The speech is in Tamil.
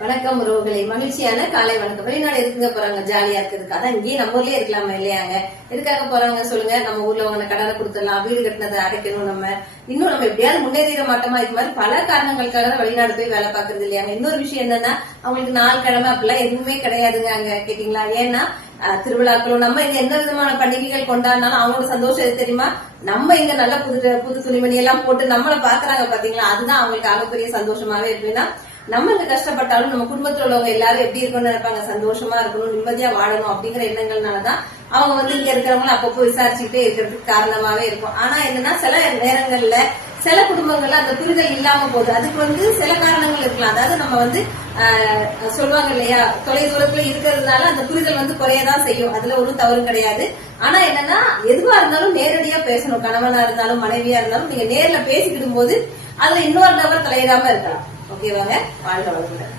வணக்கம் உறவுகளை, மகிழ்ச்சியான காலை வணக்கம். வெளிநாடு எதுக்குங்க போறாங்க? ஜாலியா இருக்கிறதுக்கு. அதான் இங்கேயே நம்ம ஊர்லயே இருக்கலாமா இல்லையாங்க? எதுக்காக போறாங்க சொல்லுங்க? நம்ம ஊர்ல அவங்க கடனை கொடுத்துடலாம், வீடு கட்டினதை அடைக்கணும், இன்னும் நம்ம எப்படியாவது முன்னேறிட மாட்டோமா? இது மாதிரி பல காரணங்களுக்காக வெளிநாடு போய் வேலை பாக்குறது இல்லையாங்க. இன்னொரு விஷயம் என்னன்னா, அவங்களுக்கு நாள் கிழமை அப்படிலாம் எதுவுமே கிடையாதுங்க அங்க. கேட்டீங்களா? ஏன்னா திருவிழாக்களும் நம்ம இங்க எந்த விதமான பண்டிகைகள் கொண்டாடினாலும் அவங்களோட சந்தோஷம் எது தெரியுமா? நம்ம இங்க நல்ல புது துணிமணி எல்லாம் போட்டு நம்மளை பாக்குறாங்க பாத்தீங்களா? அதுதான் அவங்களுக்கு ஆகப்பெரிய சந்தோஷமாவே இருக்குன்னா, நம்ம இங்க கஷ்டப்பட்டாலும் நம்ம குடும்பத்துல உள்ளவங்க எல்லாரும் எப்படி இருக்கணும்னு நினைப்பாங்க, சந்தோஷமா இருக்கணும், நிம்மதியா வாழணும் அப்படிங்கிற எண்ணங்கள்னாலதான் அவங்க இங்க இருக்கிறவங்களும் அப்பப்போ விசாரிச்சுக்கிட்டே இருக்கிறதுக்கு காரணமாவே இருக்கும். ஆனா என்னன்னா, சில நேரங்கள்ல சில குடும்பங்கள்ல அந்த புரிதல் இல்லாம போகுது. அதுக்கு சில காரணங்கள் இருக்கலாம். அதாவது நம்ம சொல்லுவாங்க இல்லையா, தொலை தூரத்துல இருக்கிறதுனால அந்த புரிதல் குறையதான் செய்யும். அதுல ஒன்றும் தவறு கிடையாது. ஆனா என்னன்னா, எதுவா இருந்தாலும் நேரடியா பேசணும். கணவனா இருந்தாலும் மனைவியா இருந்தாலும் நீங்க நேர்ல பேசிக்கிடும் போது அதுல இன்னொரு நபர் தலையிடாம இருக்கலாம். ஓகேவாங்க? வாழ்க வளமுடன்.